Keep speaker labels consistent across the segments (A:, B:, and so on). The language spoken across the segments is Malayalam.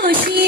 A: 可惜。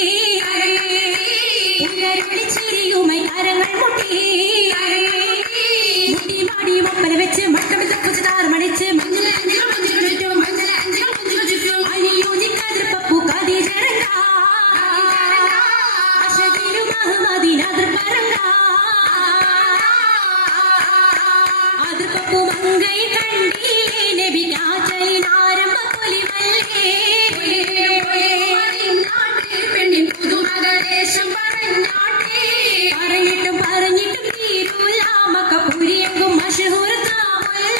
A: ഇഴങ്ങും മഷഹൂർ കാവല്ല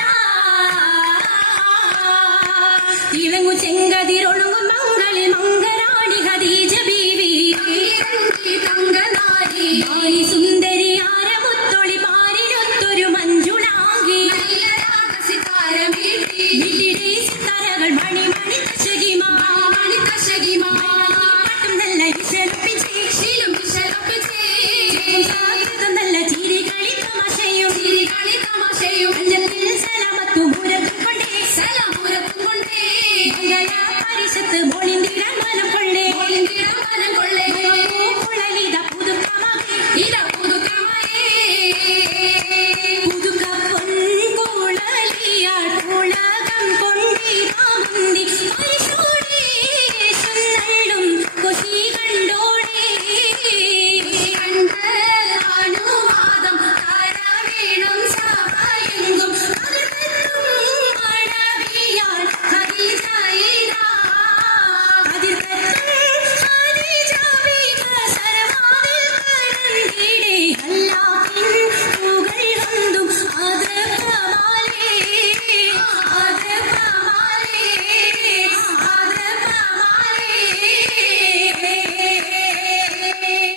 A: ഇഴങ്ങു ചെങ്കതിരൊഴുങ്ങും മംഗളി മംഗരാണി ഹദീജ ബീവി.
B: തങ്കനാരി.
A: സുന്ദ गोविंदी रमन पढ़े
B: गोविंदी रमन